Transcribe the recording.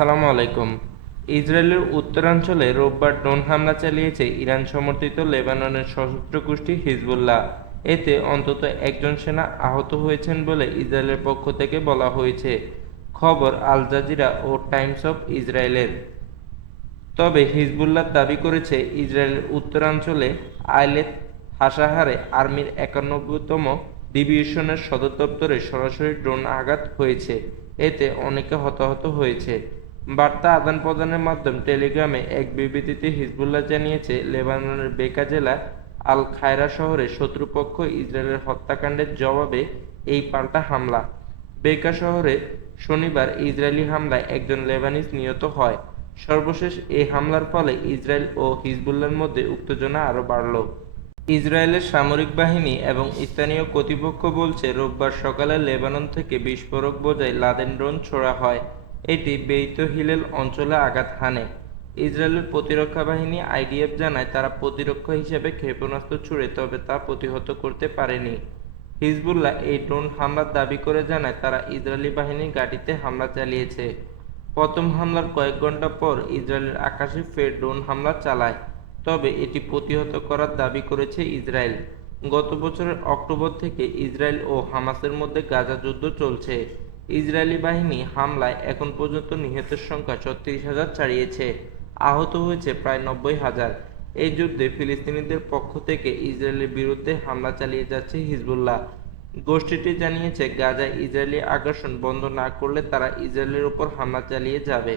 আসসালামু আলাইকুম। ইসরায়েলের উত্তরাঞ্চলে রোববার ড্রোন হামলা চালিয়েছে ইরান সমর্থিত লেবাননের সশস্ত্র গোষ্ঠী হিজবুল্লাহ। এতে অন্তত একজন সেনা আহত হয়েছেন বলে ইসরায়েলের পক্ষ থেকে বলা হয়েছে। খবর আল জাজিরা ও টাইমস অফ ইসরায়েলের। তবে হিজবুল্লাহ দাবি করেছে ইসরায়েলের উত্তরাঞ্চলে আইলেত হাসাহারে আর্মির 91তম ডিভিশনের সদর দপ্তরে সরাসরি ড্রোন আঘাত হয়েছে। এতে অনেকে হতাহত হয়েছে। বার্তা আদান-প্রদানের মাধ্যম টেলিগ্রামে এক বিবৃতিতে হিজবুল্লাহ জানিয়েছে, লেবাননের বেকা জেলা আল খায়রা শহরে শত্রুপক্ষ ইসরায়েলের হত্যাকাণ্ডের জবাবে এই পাল্টা হামলা। বেকা শহরে শনিবার ইসরায়েলি হামলায় একজন লেবানিজ নিহত হয়। সর্বশেষ এই হামলার ফলে ইসরায়েল ও হিজবুল্লাহর মধ্যে উত্তেজনা আরও বাড়ল। ইসরায়েলের সামরিক বাহিনী এবং স্থানীয় কর্তৃপক্ষ বলছে, রোববার সকালে লেবানন থেকে বিস্ফোরক বোঝাই লাদেন ড্রোন ছোড়া হয়। এটি বেইত হিলেল অঞ্চলে আঘাত হানে। ইসরায়েলের প্রতিরক্ষা বাহিনী আইডিএফ জানায়, তারা প্রতিরক্ষা হিসেবে ক্ষেপণাস্ত্র ছুড়ে, তবে তা প্রতিহত করতে পারেনি। হিজবুল্লাহ এই ড্রোন হামলার দাবি করে জানায়, তারা ইসরায়েলি বাহিনীর ঘাঁটিতে হামলা চালিয়েছে। প্রথম হামলার কয়েক ঘন্টা পর ইসরায়েলের আকাশে ফের ড্রোন হামলা চালায়, তবে এটি প্রতিহত করার দাবি করেছে ইসরায়েল। গত বছরের অক্টোবর থেকে ইসরায়েল ও হামাসের মধ্যে গাজা যুদ্ধ চলছে। ইসরায়েলি বাহিনী হামলায় এখন পর্যন্ত নিহতের সংখ্যা ৩৬,০০০ ছাড়িয়েছে, আহত হয়েছে প্রায় ৯০,০০০। এই যুদ্ধে ফিলিস্তিনিদের পক্ষ থেকে ইসরায়েলের বিরুদ্ধে হামলা চালিয়ে যাচ্ছে হিজবুল্লাহ। গোষ্ঠীটি জানিয়েছে, গাজায় ইসরায়েলি আগ্রাসন বন্ধ না করলে তারা ইসরায়েলের উপর হামলা চালিয়ে যাবে।